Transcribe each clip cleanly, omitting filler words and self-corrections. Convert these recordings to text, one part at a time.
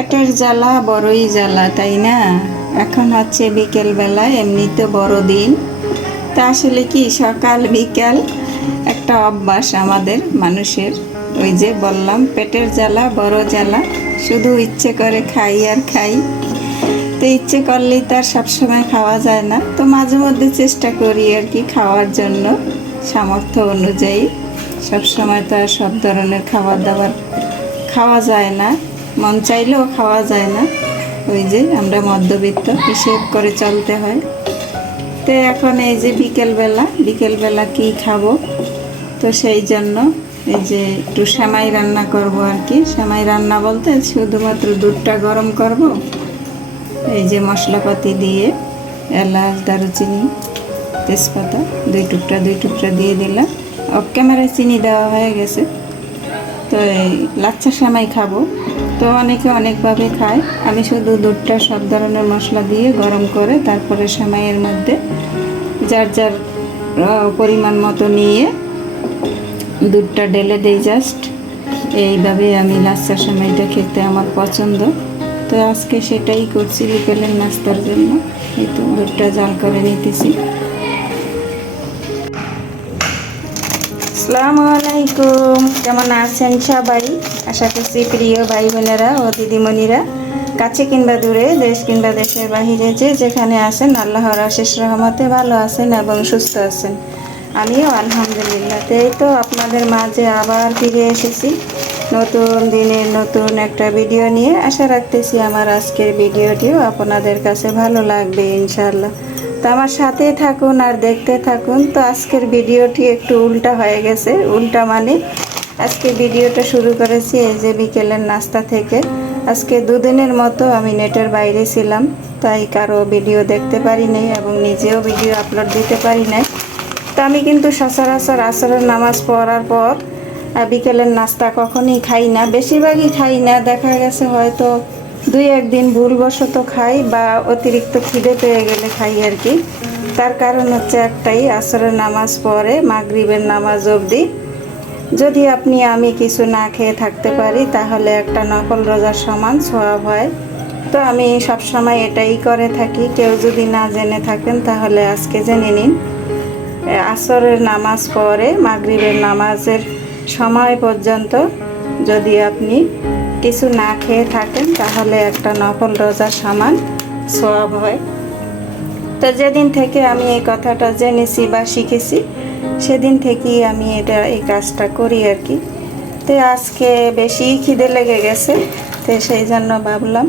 পেটের জ্বালা বড়ই জ্বালা, তাই না? এখন হচ্ছে বিকেলবেলা, এমনিতে বড় দিন। তা আসলে কি সকাল বিকাল একটা অভ্যাস আমাদের মানুষের। ওই যে বললাম, পেটের জ্বালা বড় জ্বালা, শুধু ইচ্ছে করে খাই আর খাই। তো ইচ্ছে করলেই তার সবসময় খাওয়া যায় না, তো মাঝে মধ্যে চেষ্টা করি আর কি খাওয়ার জন্য, সামর্থ্য অনুযায়ী। সবসময় তো আর সব ধরনের খাবার দাবার খাওয়া যায় না, মন চাইলেও খাওয়া যায় না। ওই যে আমরা মধ্যবিত্ত, হিসেব করে চলতে হয়। তো এখন এই যে বিকেলবেলা কি খাবো, তো সেই জন্য এই যে একটু সেমাই রান্না করব আর কি। সেমাই রান্না বলতে শুধুমাত্র দুধটা গরম করব, এই যে মশলাপাতি দিয়ে এলাচ, দারুচিনি, তেজপাতা দুই টুকরা দিয়ে দিলাম। অফ ক্যামেরায় চিনি দেওয়া হয়ে গেছে। তো এই লাচ্ছা সেমাই খাবো, তো অনেকে অনেকভাবে খায়। আমি শুধু দুধটা সব ধরনের মশলা দিয়ে গরম করে তারপরে সেমাইয়ের মধ্যে যার যার পরিমাণ মতো নিয়ে দুধটা ঢেলে দেই জাস্ট। এইভাবে আমি লাচ্ছা সেমাইটা খেতে আমার পছন্দ। তো আজকে সেটাই করছি বিকেলের নাস্তার জন্য। এই তো দুধটা জাল করে নিতেছি। আসসালামু আলাইকুম, কেমন আছেন সবাই? আশা করছি প্রিয় ভাই বোনেরা ও দিদিমণিরা কাছে কিংবা দূরে, দেশ কিংবা দেশের বাহিরে, যে যেখানে আছেন আল্লাহর অশেষ রহমতে ভালো আছেন এবং সুস্থ আছেন। আমিও আলহামদুলিল্লাহ। এই তো আপনাদের মাঝে আবার ফিরে এসেছি নতুন দিনের নতুন একটা ভিডিও নিয়ে। আশা রাখতেছি আমার আজকের ভিডিওটিও আপনাদের কাছে ভালো লাগবে ইনশাআল্লাহ। তো আমার সাথে থাকুন আর দেখতে থাকুন। তো আজকের ভিডিওটি একটু উল্টা হয়ে গেছে। উল্টা মানে আজকে ভিডিওটা শুরু করেছি এই যে বিকেলের নাস্তা থেকে। আজকে দুদিনের মতো আমি নেটের বাইরে ছিলাম, তাই কারো ভিডিও দেখতে পারি নাই এবং নিজেও ভিডিও আপলোড দিতে পারি নাই। তো আমি কিন্তু সচরাচর আসরের নামাজ পড়ার পর বিকেলের নাস্তা কখনই খাই না, বেশিরভাগই খাই না। দেখা গেছে হয়তো দুই একদিন ভুলবশত খাই বা অতিরিক্ত খিদে পেয়ে গেলে খাই আর কি। তার কারণ হচ্ছে একটাই, আসরের নামাজ পড়ে মাগরিবের নামাজ অবধি যদি আমি কিছু না খেয়ে থাকতে পারি তাহলে একটা নফল রোজার সমান সওয়াব হয়। তো আমি সবসময় এটাই করে থাকি। কেউ যদি না জেনে থাকেন তাহলে আজকে জেনে নিন। আসরের নামাজ পড়ে মাগরিবের নামাজের সময় পর্যন্ত যদি আপনি কিছু না খেয়ে থাকেন তাহলে একটা নফল রোজার সমান সওয়াব হয়। তো যেদিন থেকে আমি এই কথাটা জেনেছি বা শিখেছি সেদিন থেকেই আমি এই কাজটা করি আর কি। তো আজকে বেশি খিদে লেগে গেছে, তো সেই জন্য ভাবলাম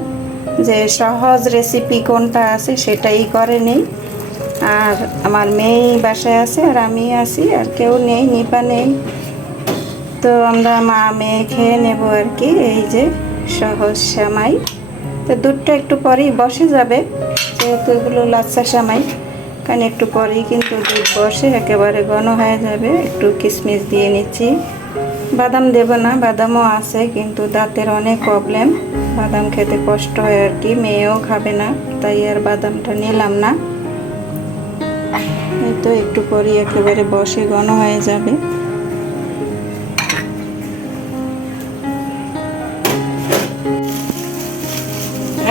যে সহজ রেসিপি কোনটা আছে সেটাই করে নিই। আর আমার মেয়েই বাসায় আছে আর আমি আছি, আর কেউ নেই, নিপা নেই। তো আমরা মা মেয়ে খেয়ে নেব আর কি। এই যে সহজ সেমাই। তো দুধটা একটু পরেই বসে যাবে, যেহেতু এগুলো লাচ্ছা সেমাই, কারণ একটু পরেই কিন্তু দুধ বসে একেবারে ঘন হয়ে যাবে। একটু কিশমিশ দিয়ে নিচ্ছি, বাদাম দেব না, বাদামও আছে কিন্তু দাঁতের অনেক প্রবলেম, বাদাম খেতে কষ্ট হয় আর কি। মেয়েও খাবে না, তাই আর বাদামটা নিলাম না। এই তো একটু পরেই একেবারে বসে ঘন হয়ে যাবে।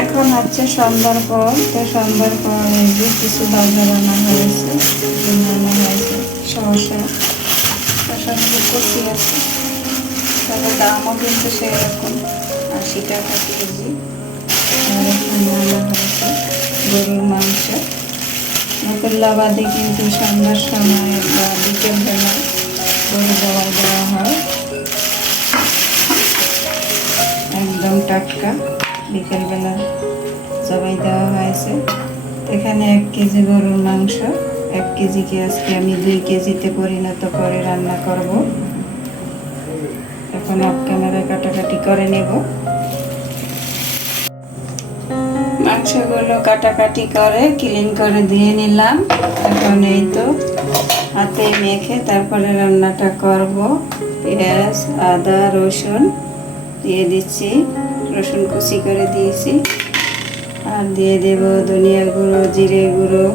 এখন হচ্ছে সন্ধ্যার পর। তো সন্ধ্যার পর এই যে কিছু বাজার আনা হয়েছে, শসা কচি আছে, তবে দামও কিন্তু সেরকম 80 টাকা কেজি। আর এখানে আনা হয়েছে গরুর মাংস। নকল্লাবাদে কিন্তু সন্ধ্যার সময় বা বিকেলবেলা গরু জবাই দেওয়া হয়, একদম টাটকা বিকেলবেলা জবাই দেওয়া হয়েছে। এখানে 1 কেজি গরুর মাংস, 1 কেজিকে আজকে আমি 2 কেজিতে পরিণত করে রান্না করব। এখন অফ ক্যামেরায় কাটাকাটি করে নেব। মাংসগুলো কাটাকাটি করে ক্লিন করে দিয়ে নিলাম। এখন এই তো হাতে মেখে তারপরে রান্নাটা করব। পেঁয়াজ, আদা, রসুন দিয়ে দিচ্ছি, রসুন কুচি করে দিয়েছি। আর দিয়ে দেব ধনিয়া গুঁড়ো, জিরে গুঁড়ো।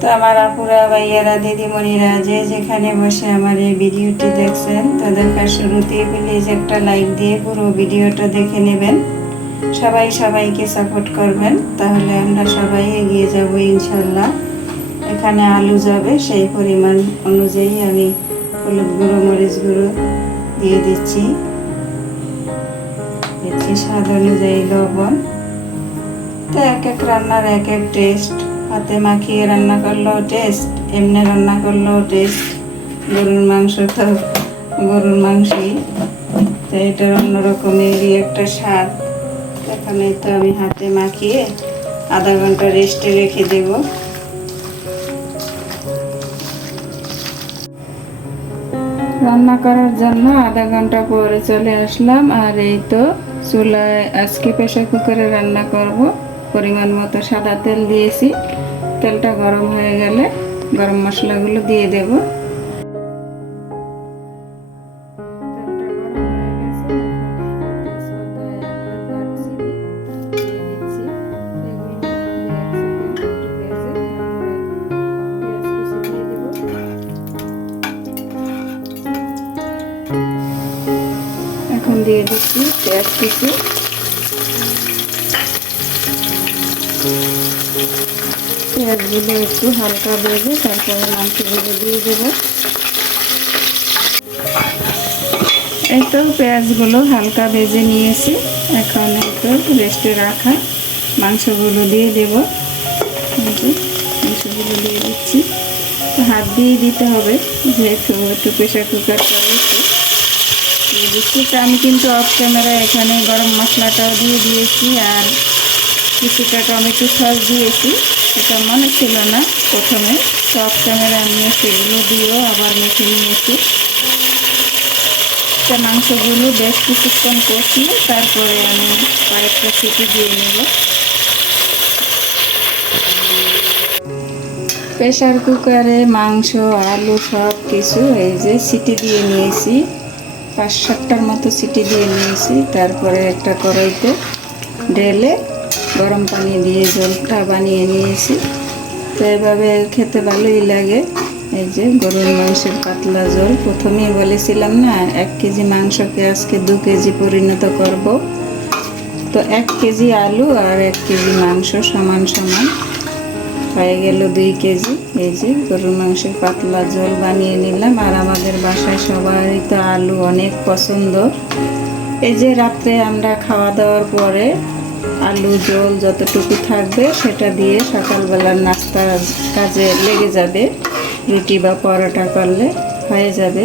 তো আমার আপুরা, ভাইয়ারা, দিদিমণিরা যে যেখানে বসে আমার এই ভিডিওটি দেখছেন তাদের কাছে শুরুতেই প্লিজ একটা লাইক দিয়ে পুরো ভিডিওটা দেখে নেবেন। সবাই সবাইকে সাপোর্ট করবেন, তাহলে আমরা সবাই এগিয়ে যাব ইনশাল্লাহ। এখানে আলু যাবে, সেই পরিমাণ অনুযায়ী আমি হলুদ গুঁড়ো, মরিচ গুঁড়ো দিয়ে দিচ্ছি স্বাদ অনুযায়ী লবণ। তো এক এক রান্নার এক এক টেস্ট, হাতে মাখিয়ে রান্না করলেও টেস্ট, এমনি রান্না করলেও টেস্ট। গরুর মাংস তো গরুর মাংসই, তো এটার অন্যরকমেরই একটা স্বাদ। এখানে তো আমি হাতে মাখিয়ে আধা ঘন্টা রেস্টে রেখে দেব। রান্না করার জন্য আধা ঘন্টা পরে চলে আসলাম, আর এই তো চুলায় আজকে প্রেসার কুকারে রান্না করব। পরিমাণ মতো সাদা তেল দিয়েছি, তেলটা গরম হয়ে গেলে গরম মশলাগুলো দিয়ে দেব। এখন দিয়ে দিচ্ছি পেঁয়াজ কুচি। পেঁয়াজগুলো একটু হালকা ভেজে তারপরে মাংসগুলো দিয়ে দেব। এই তো পেঁয়াজগুলো হালকা ভেজে নিয়েছি, এখন একটু রেস্টে রাখা মাংসগুলো দিয়ে দেব। মাংসগুলো দিয়ে দিচ্ছি, হাত দিয়ে দিতে হবে যেহেতু একটু প্রেশার কুকার করেছি। দিয়ে দিচ্ছি, তো আমি কিন্তু অফ ক্যামেরায় এখানে গরম মশলাটাও দিয়ে দিয়েছি, আর কিছুটা টমেটো সস দিয়েছি। এটা মনে ছিল না প্রথমে, তো অফ ক্যামেরা আমি সেগুলো দিয়েও আবার মেখে নিয়েছি। তা মাংসগুলো বেশ কিছুক্ষণ কষিয়ে তারপরে আমি কয়েকটা সিটি দিয়ে নেব। প্রেসার কুকারে মাংস, আলু সব কিছু এই যে সিটি দিয়ে নিয়েছি, 5-7টার মতো সিটি দিয়ে নিয়েছি। তারপরে একটা কড়াইতে ঢেলে গরম পানি দিয়ে ঝোলটা বানিয়ে নিয়েছি। তো এভাবে খেতে ভালোই লাগে। এই যে গরুর মাংসের পাতলা ঝোল, প্রথমেই বলেছিলাম না 1 কেজি মাংসকে আজকে 2 কেজি পরিণত করব। তো 1 কেজি আলু আর 1 কেজি মাংস সমান সমান হয়ে গেল 2 কেজি। এই যে গরুর মাংসের পাতলা ঝোল বানিয়ে নিলাম। আর আমাদের বাসায় সবাই তো আলু অনেক পছন্দ। এই যে রাত্রে আমরা খাওয়া দাওয়ার পরে আলু ঝোল যতটুকু থাকবে সেটা দিয়ে সকালবেলার নাস্তার কাজে লেগে যাবে, রুটি বা পরোটা করলে হয়ে যাবে।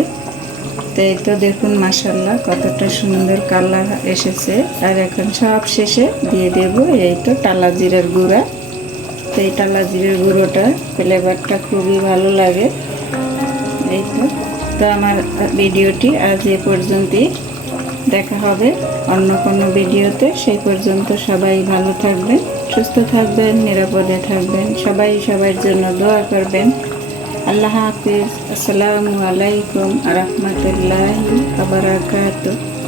তো এই তো দেখুন মাশাআল্লাহ কতটা সুন্দর কালার এসেছে। আর এখন সব শেষে দিয়ে দেব এই তো টালা জিরার গুঁড়া। তো এই টালা জিরার গুঁড়োটা ফ্লেভারটা খুবই ভালো লাগে। এই তো আমার ভিডিওটি আজ এ পর্যন্তই, দেখা হবে অন্য কোনো ভিডিওতে। সেই পর্যন্ত সবাই ভালো থাকবেন, সুস্থ থাকবেন, নিরাপদে থাকবেন। সবাই সবার জন্য দোয়া করবেন। আল্লাহ হাফিজ। আসসালামু আলাইকুম ওয়া রাহমাতুল্লাহি ওয়া বারাকাতুহু।